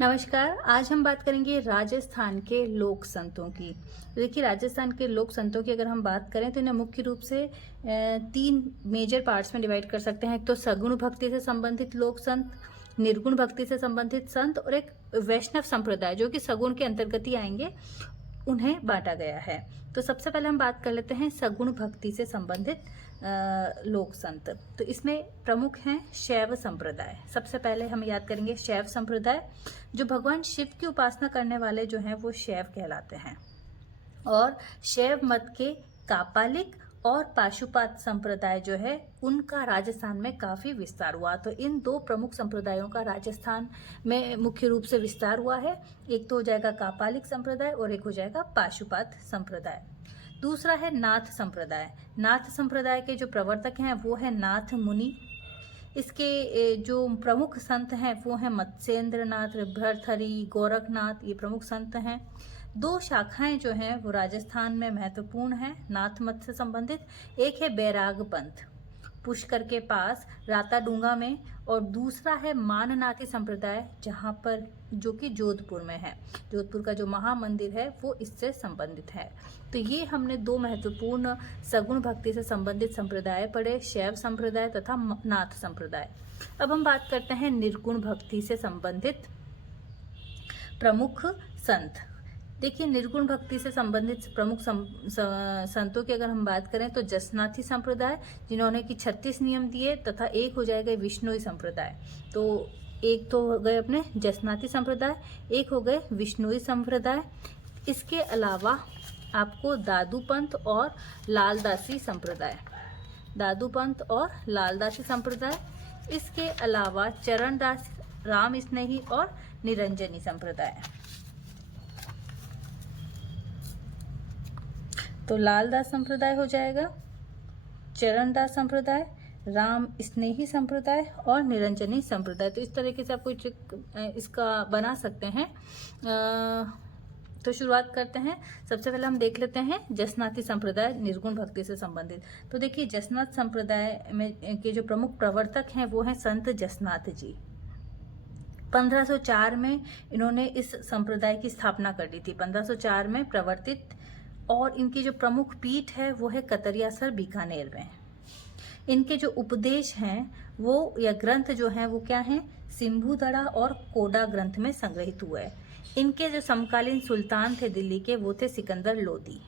नमस्कार। आज हम बात करेंगे राजस्थान के लोक संतों की। देखिए, राजस्थान के लोक संतों की अगर हम बात करें तो इन्हें मुख्य रूप से तीन मेजर पार्ट्स में डिवाइड कर सकते हैं। एक तो सगुण भक्ति से संबंधित लोक संत, निर्गुण भक्ति से संबंधित संत और एक वैष्णव संप्रदाय जो कि सगुण के अंतर्गत ही आएंगे, उन्हें बांटा गया है। तो सबसे पहले हम बात कर लेते हैं सगुण भक्ति से संबंधित लोक संत। तो इसमें प्रमुख हैं शैव संप्रदाय। सबसे पहले हम याद करेंगे शैव संप्रदाय। जो भगवान शिव की उपासना करने वाले जो हैं वो शैव कहलाते हैं। और शैव मत के कापालिक और पाशुपात संप्रदाय जो है उनका राजस्थान में काफी विस्तार हुआ। तो इन दो प्रमुख संप्रदायों का राजस्थान में मुख्य रूप से विस्तार हुआ है। एक तो हो जाएगा कापालिक संप्रदाय और एक हो जाएगा पाशुपात संप्रदाय। दूसरा है नाथ संप्रदाय। नाथ संप्रदाय के जो प्रवर्तक हैं वो है नाथ मुनि। इसके जो प्रमुख संत हैं वो हैं मत्स्येंद्रनाथ, भरथरी, गोरखनाथ, ये प्रमुख संत हैं। दो शाखाएं जो हैं वो राजस्थान में महत्वपूर्ण हैं नाथ मत से संबंधित। एक है बैराग पंथ पुष्कर के पास राताडूंगा में, और दूसरा है माननाथी संप्रदाय जहां पर जो कि जोधपुर में है। जोधपुर का जो महामंदिर है वो इससे संबंधित है। तो ये हमने दो महत्वपूर्ण सगुण भक्ति से संबंधित संप्रदाय पढ़े, शैव संप्रदाय तथा नाथ संप्रदाय। अब हम बात करते हैं निर्गुण भक्ति से संबंधित प्रमुख संत। देखिए, निर्गुण भक्ति से संबंधित प्रमुख संतों की अगर हम बात करें तो जसनाथी संप्रदाय जिन्होंने कि 36 नियम दिए, तथा एक हो जाएगा विष्णुई संप्रदाय। तो एक तो हो गए अपने जसनाथी संप्रदाय, एक हो गए विष्णुई संप्रदाय। इसके अलावा आपको दादू पंथ और लालदासी संप्रदाय, दादू पंथ और लालदासी संप्रदाय। इसके अलावा चरणदास, राम स्नेही और निरंजनी संप्रदाय। तो लालदास संप्रदाय हो जाएगा, चरणदास संप्रदाय, राम स्नेही संप्रदाय और निरंजनी संप्रदाय। तो इस तरीके से आप कोई इसका बना सकते हैं। तो शुरुआत करते हैं। सबसे पहले हम देख लेते हैं जसनाथी संप्रदाय निर्गुण भक्ति से संबंधित। तो देखिए, जसनाथ संप्रदाय में के जो प्रमुख प्रवर्तक हैं वो हैं संत जसनाथ जी। 1504 में इन्होंने इस संप्रदाय की स्थापना कर दी थी, 1504 में प्रवर्तित। और इनकी जो प्रमुख पीठ है वो है कतरियासर बीकानेर में। इनके जो उपदेश हैं वो या ग्रंथ जो हैं वो क्या हैं, सिंभुदड़ा और कोडा ग्रंथ में संग्रहित हुए। इनके जो समकालीन सुल्तान थे दिल्ली के वो थे सिकंदर लोदी।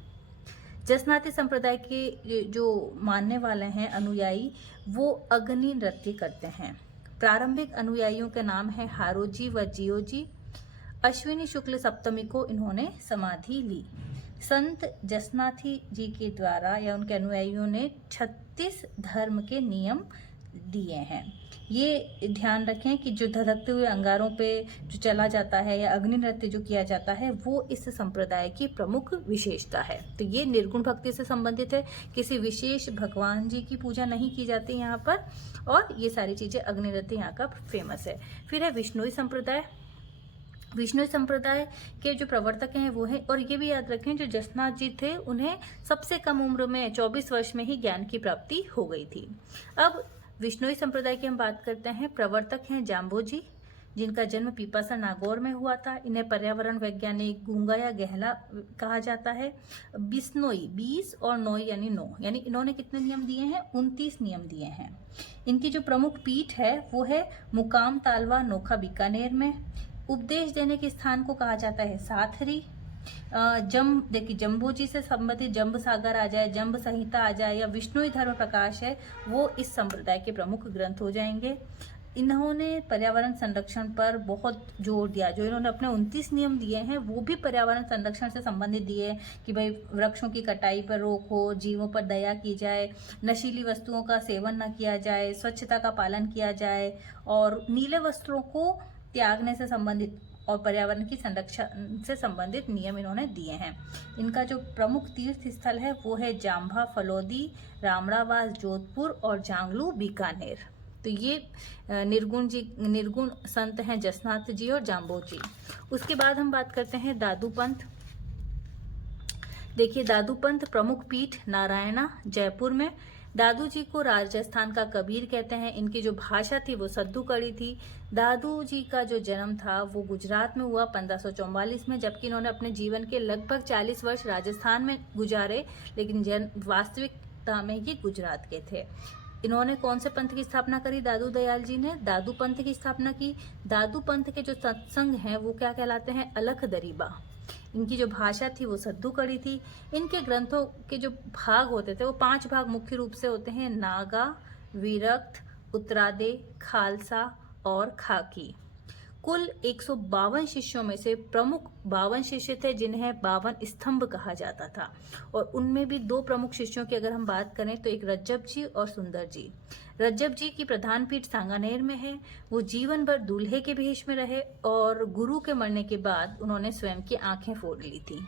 जसनाती संप्रदाय के जो मानने वाले हैं अनुयायी वो अग्नि नृत्य करते हैं। प्रारंभिक अनुयायियों के नाम है हारोजी व जियोजी। अश्विनी शुक्ल सप्तमी को इन्होंने समाधि ली। संत जसनाथी जी के द्वारा या उनके अनुयायियों ने 36 धर्म के नियम दिए हैं। ये ध्यान रखें कि जो धधकते हुए अंगारों पे जो चला जाता है या अग्नि नृत्य जो किया जाता है वो इस संप्रदाय की प्रमुख विशेषता है। तो ये निर्गुण भक्ति से संबंधित है। किसी विशेष भगवान जी की पूजा नहीं की जाती यहाँ पर, और ये सारी चीजें अग्नि नृत्य यहाँ का फेमस है। फिर है विष्णुई संप्रदाय। विष्णु संप्रदाय के जो प्रवर्तक हैं वो हैं, और ये भी याद रखें जो जसनाथ जी थे उन्हें सबसे कम उम्र में 24 वर्ष में ही ज्ञान की प्राप्ति हो गई थी। अब विष्णुई संप्रदाय की हम बात करते हैं। प्रवर्तक हैं जाम्बोजी, जिनका जन्म पीपासा नागौर में हुआ था। इन्हें पर्यावरण वैज्ञानिक गूंगा या गहला कहा जाता है। बिश्नोई 20 और नोई यानी 9, यानी इन्होंने कितने नियम दिए हैं, 29 नियम दिए हैं। इनकी जो प्रमुख पीठ है वो है मुकाम तालवा नोखा बीकानेर में। उपदेश देने के स्थान को कहा जाता है साथरी। देखिए, जम्बू जी से संबंधित जम्ब सागर आ जाए, जम्ब संहिता आ जाए, या विष्णुई धर्म प्रकाश है वो इस संप्रदाय के प्रमुख ग्रंथ हो जाएंगे। इन्होंने पर्यावरण संरक्षण पर बहुत जोर दिया। जो इन्होंने अपने 29 नियम दिए हैं वो भी पर्यावरण संरक्षण से संबंधित दिए कि भाई वृक्षों की कटाई पर रोक हो, जीवों पर दया की जाए, नशीली वस्तुओं का सेवन न किया जाए, स्वच्छता का पालन किया जाए, और नीले वस्त्रों को त्यागने से संबंधित और पर्यावरण की संरक्षण से संबंधित नियम इन्होंने दिए हैं। इनका जो प्रमुख तीर्थ स्थल है वो है जाम्भा फलोदी, रामड़ावास जोधपुर और जांगलू बीकानेर। तो ये निर्गुण संत हैं जसनाथ जी और जाम्बो जी। उसके बाद हम बात करते हैं दादू पंथ। देखिए, दादू पंथ प्रमुख पीठ नारायणा जयपुर में। दादू जी को राजस्थान का कबीर कहते हैं। इनकी जो भाषा थी वो सद्दू कड़ी थी। दादू जी का जो जन्म था वो गुजरात में हुआ 1544 में, जबकि इन्होंने अपने जीवन के लगभग 40 वर्ष राजस्थान में गुजारे, लेकिन वास्तविकता में ये गुजरात के थे। इन्होंने कौन से पंथ की स्थापना करी? दादू दयाल जी ने दादू पंथ की स्थापना की। दादू पंथ के जो सत्संग हैं वो क्या कहलाते हैं? अलख दरीबा। इनकी जो भाषा थी वो सद्दू कड़ी थी। इनके ग्रंथों के जो भाग होते थे वो 5 भाग मुख्य रूप से होते हैं: नागा, विरक्त, उत्तरादे, खालसा और खाकी। कुल 152 शिष्यों में से प्रमुख 52 शिष्य थे जिन्हें 52 स्तंभ कहा जाता था, और उनमें भी 2 प्रमुख शिष्यों की अगर हम बात करें तो एक रज्जब जी और सुंदर जी। रज्जब जी की प्रधान पीठ सांगानेर में है। वो जीवन भर दूल्हे के भेष में रहे और गुरु के मरने के बाद उन्होंने स्वयं की आंखें फोड़ ली थी।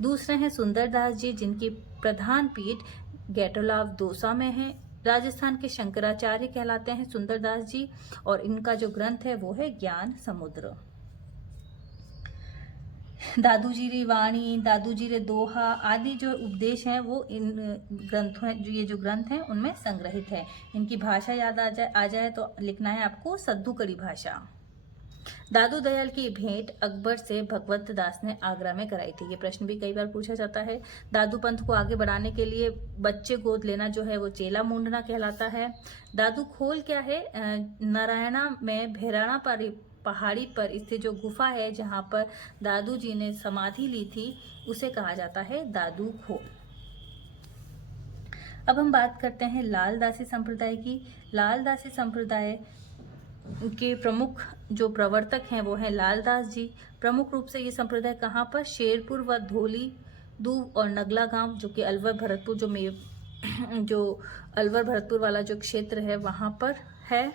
दूसरे हैं सुंदरदास जी, जिनकी प्रधान पीठ गैटोलाव दोसा में है। राजस्थान के शंकराचार्य कहलाते हैं सुंदरदास जी, और इनका जो ग्रंथ है वो है ज्ञान समुद्र। दादू जी री वाणी, दादू जी रे दोहा आदि जो उपदेश हैं वो इन ग्रंथों, जो ये जो ग्रंथ हैं उनमें संग्रहित है। इनकी भाषा याद आ जाए तो लिखना है आपको सद्दू कड़ी भाषा। दादू दयाल की भेंट अकबर से भगवत दास ने आगरा में कराई थी। ये प्रश्न भी कई बार पूछा जाता है। दादू पंथ को आगे बढ़ाने के लिए बच्चे गोद लेना जो है वो चेला मूंढना कहलाता है। दादू खोल क्या है? नारायणा में भैराणा पहाड़ी पर स्थित जो गुफा है जहाँ पर दादू जी ने समाधि ली थी उसे कहा जाता है दादू खोल। अब हम बात करते हैं लालदासी संप्रदाय की। लालदासी संप्रदाय के प्रमुख जो प्रवर्तक हैं वो हैं लालदास जी। प्रमुख रूप से ये संप्रदाय कहाँ पर? शेरपुर व धोली, दूब और नगला गांव, जो कि अलवर भरतपुर जो अलवर भरतपुर वाला जो क्षेत्र है वहाँ पर है।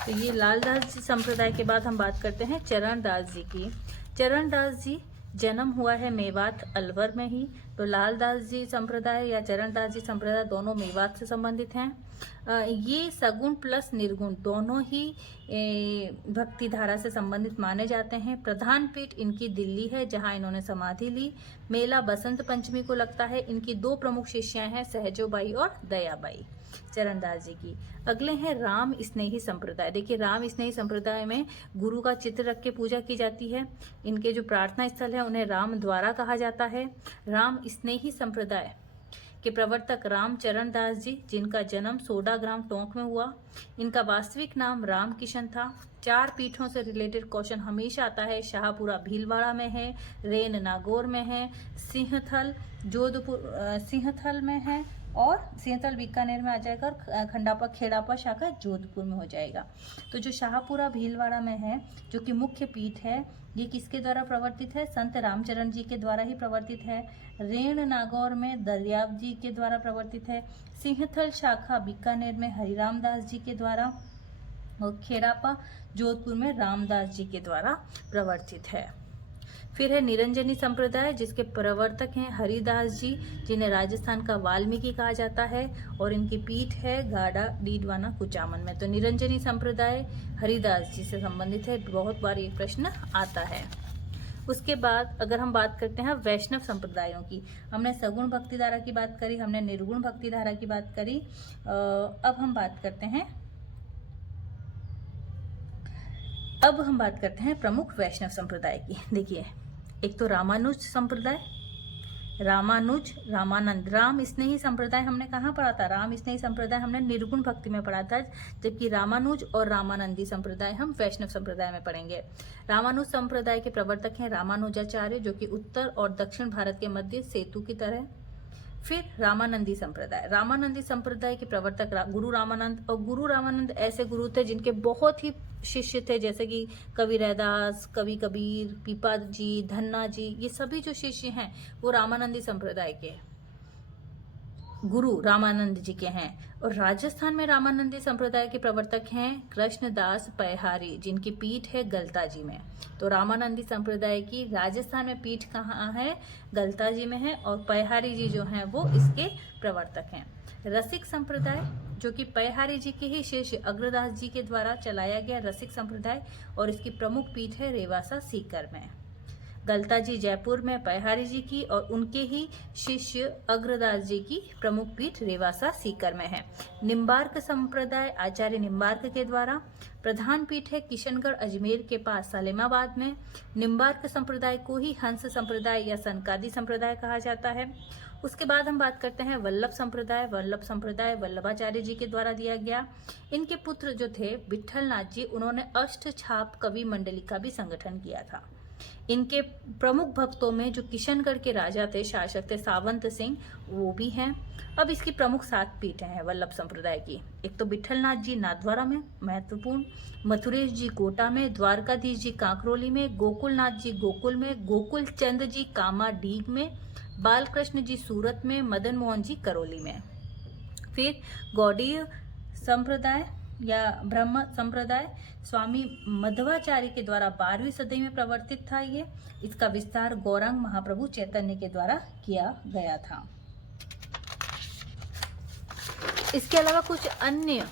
तो ये लालदास जी संप्रदाय के बाद हम बात करते हैं चरणदास जी की। चरणदास जी जन्म हुआ है मेवात अलवर में ही। तो लालदास जी संप्रदाय या चरणदास जी संप्रदाय दोनों मेवात से संबंधित हैं। ये सगुण प्लस निर्गुण दोनों ही भक्ति धारा से संबंधित माने जाते हैं। प्रधान पीठ इनकी दिल्ली है जहां इन्होंने समाधि ली। मेला बसंत पंचमी को लगता है। इनकी 2 प्रमुख शिष्याएं हैं, सहजोबाई और दयाबाई चरणदास जी की। अगले हैं राम स्नेही संप्रदाय। देखिए, राम स्नेही संप्रदाय में गुरु का चित्र रख के पूजा की जाती है। इनके जो प्रार्थना स्थल है उन्हें राम द्वारा कहा जाता है। राम स्नेही संप्रदाय के प्रवर्तक रामचरण दास जी, जिनका जन्म सोडा ग्राम टोंक में हुआ। इनका वास्तविक नाम राम किशन था। 4 पीठों से रिलेटेड क्वेश्चन हमेशा आता है। शाहपुरा भीलवाड़ा में है, रेन नागौर में है, सिंहथल जोधपुर सिंहथल में है, और सिंहथल बीकानेर में आ जाएगा, और खंडापा खेड़ापा शाखा जोधपुर में हो जाएगा। तो जो शाहपुरा भीलवाड़ा में है, जो कि मुख्य पीठ है, ये किसके द्वारा प्रवर्तित है? संत रामचरण जी के द्वारा ही प्रवर्तित है। रेण नागौर में दरियाव जी के द्वारा प्रवर्तित है। सिंहथल शाखा बीकानेर में हरिराम दास जी के द्वारा, और खेड़ापा जोधपुर में रामदास जी के द्वारा प्रवर्तित है। फिर है निरंजनी संप्रदाय, जिसके प्रवर्तक हैं हरिदास जी, जिन्हें राजस्थान का वाल्मीकि कहा जाता है, और इनकी पीठ है गाड़ा डीडवाना कुचामन में। तो निरंजनी संप्रदाय हरिदास जी से संबंधित है। बहुत बार ये प्रश्न आता है। उसके बाद अगर हम बात करते हैं वैष्णव संप्रदायों की, हमने सगुण भक्ति धारा की बात करी, हमने निर्गुण भक्ति धारा की बात करी। अब हम बात करते हैं प्रमुख वैष्णव संप्रदाय की। देखिए, एक तो रामानुज संप्रदाय, रामानंद। राम स्नेही संप्रदाय हमने कहाँ पढ़ा था? राम स्नेही संप्रदाय हमने निर्गुण भक्ति में पढ़ा था, जबकि रामानुज और रामानंदी संप्रदाय हम वैष्णव संप्रदाय में पढ़ेंगे। रामानुज संप्रदाय के प्रवर्तक हैं रामानुजाचार्य, जो कि उत्तर और दक्षिण भारत के मध्य सेतु की तरह। फिर रामानंदी संप्रदाय के प्रवर्तक गुरु रामानंद, और गुरु रामानंद ऐसे गुरु थे जिनके बहुत ही शिष्य थे, जैसे कि कवि रैदास, कवि कबीर, पीपा जी, धन्ना जी, ये सभी जो शिष्य हैं वो रामानंदी संप्रदाय के गुरु रामानंद जी के हैं। और राजस्थान में रामानंदी संप्रदाय के प्रवर्तक हैं कृष्णदास पैहारी, जिनकी पीठ है गलता जी में। तो रामानंदी संप्रदाय की राजस्थान में पीठ कहाँ है? गलता जी में है, और पैहारी जी जो हैं वो इसके प्रवर्तक हैं। रसिक संप्रदाय, जो कि पैहारी जी के ही शिष्य अग्रदास जी के द्वारा चलाया गया रसिक संप्रदाय, और इसकी प्रमुख पीठ है रेवासा सीकर में। गलता जी जयपुर में पयहारी जी की और उनके ही शिष्य अग्रदास जी की प्रमुख पीठ रेवासा सीकर में है। निम्बार्क संप्रदाय आचार्य निम्बार्क के द्वारा प्रधान पीठ है किशनगढ़ अजमेर के पास सलेमाबाद में। निम्बार्क संप्रदाय को ही हंस संप्रदाय या सनकादि संप्रदाय कहा जाता है। उसके बाद हम बात करते हैं वल्लभ संप्रदाय। वल्लभ संप्रदाय वल्लभाचार्य जी के द्वारा दिया गया। इनके पुत्र जो थे विट्ठलनाथ जी, उन्होंने अष्ट छाप कवि मंडली का भी संगठन किया था। इनके प्रमुख भक्तों में जो किशनगढ़ के राजा थे, शासक थे सावंत सिंह, वो भी हैं। अब इसकी प्रमुख 7 पीठें हैं वल्लभ संप्रदाय की। एक तो विट्ठलनाथ जी नाथद्वारा में महत्वपूर्ण, मथुरेश जी कोटा में, द्वारकाधीश जी कांकरोली में, गोकुलनाथ जी गोकुल में, गोकुल चंद जी कामाडीग में, बालकृष्ण जी सूरत में, मदन मोहन जी करौली में। फिर गौड़ीय संप्रदाय या ब्रह्म संप्रदाय स्वामी मध्वाचार्य के द्वारा 12वीं सदी में प्रवर्तित था। ये इसका विस्तार गौरांग महाप्रभु चैतन्य के द्वारा किया गया था। इसके अलावा कुछ अन्य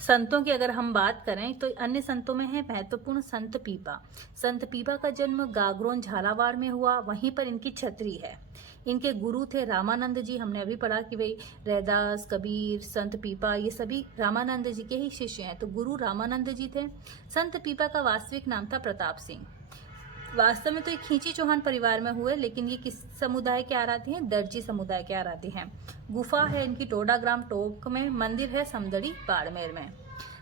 संतों की अगर हम बात करें तो अन्य संतों में है महत्वपूर्ण संत पीपा। संत पीपा का जन्म गागरोन झालावाड़ में हुआ, वहीं पर इनकी छतरी है। इनके गुरु थे रामानंद जी। हमने अभी पढ़ा कि भाई रैदास, कबीर, संत पीपा ये सभी रामानंद जी के ही शिष्य हैं, तो गुरु रामानंद जी थे। संत पीपा का वास्तविक नाम था प्रताप सिंह। वास्तव में तो ये खींची चौहान परिवार में हुए, लेकिन ये किस समुदाय के आराध्य हैं? दर्जी समुदाय के आराध्य हैं। गुफा है इनकी टोडा ग्राम टोंक में, मंदिर है समदड़ी बाड़मेर में।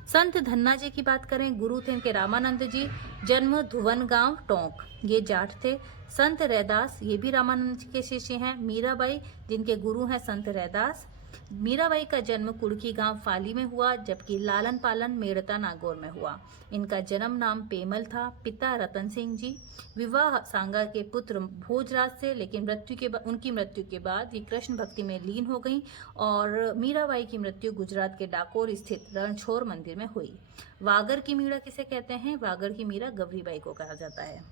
संत धन्ना जी की बात करें, गुरु थे इनके रामानंद जी, जन्म धुवन गांव टोंक, ये जाट थे। संत रैदास ये भी रामानंद जी के शिष्य हैं। मीराबाई जिनके गुरु हैं संत रैदास। मीराबाई का जन्म कुड़की गांव फाली में हुआ, जबकि लालन पालन मेड़ता नागौर में हुआ। इनका जन्म नाम पेमल था। पिता रतन सिंह जी, विवाह सांगा के पुत्र भोजराज से, लेकिन उनकी मृत्यु के बाद ये कृष्ण भक्ति में लीन हो गई और मीराबाई की मृत्यु गुजरात के डाकोर स्थित रणछोड़ मंदिर में हुई। वागर की मीरा किसे कहते हैं? वागर की मीरा गौरीबाई को कहा जाता है।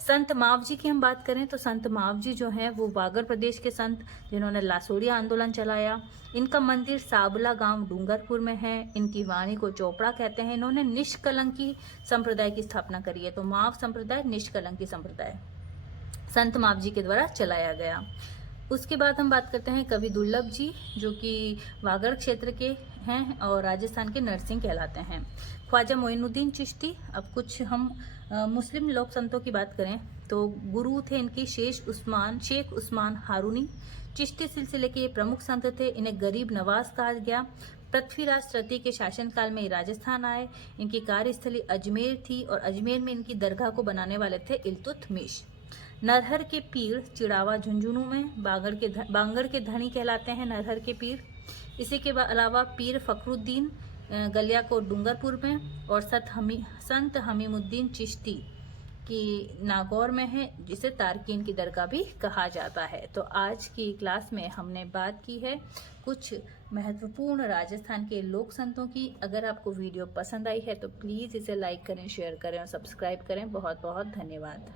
संत मावजी की हम बात करें तो संत मावजी जो हैं वो वागर प्रदेश के संत जिन्होंने लासोड़िया आंदोलन चलाया। इनका मंदिर साबला गांव डूंगरपुर में है। इनकी वाणी को चोपड़ा कहते हैं। इन्होंने निष्कलंकी संप्रदाय की स्थापना करी है, तो माव संप्रदाय निष्कलंकी संप्रदाय संत मावजी के द्वारा चलाया गया। उसके बाद हम बात करते हैं कवि दुर्लभ जी, जो कि वागड़ क्षेत्र के हैं और राजस्थान के नरसिंह कहलाते हैं। ख्वाजा मोइनुद्दीन चिश्ती। अब कुछ हम मुस्लिम लोक संतों की बात करें तो गुरु थे इनकी शेख उस्मान हारूनी। चिश्ती सिलसिले के ये प्रमुख संत थे। इन्हें गरीब नवाज कहा गया। पृथ्वीराज तृतीय के शासनकाल में राजस्थान आए। इनकी कार्यस्थली अजमेर थी और अजमेर में इनकी दरगाह को बनाने वाले थे इल्तुतमिश। नरहर के पीर चिड़ावा झुंझुनू में, बांगड़ के धनी कहलाते हैं नरहर के पीर। इसी के अलावा पीर फखरुद्दीन गलियाकोट डूंगरपुर में और संत हमीमुद्दीन चिश्ती की नागौर में है, जिसे तारकीन की दरगाह भी कहा जाता है। तो आज की क्लास में हमने बात की है कुछ महत्वपूर्ण राजस्थान के लोक संतों की। अगर आपको वीडियो पसंद आई है तो प्लीज़ इसे लाइक करें, शेयर करें और सब्सक्राइब करें। बहुत बहुत धन्यवाद।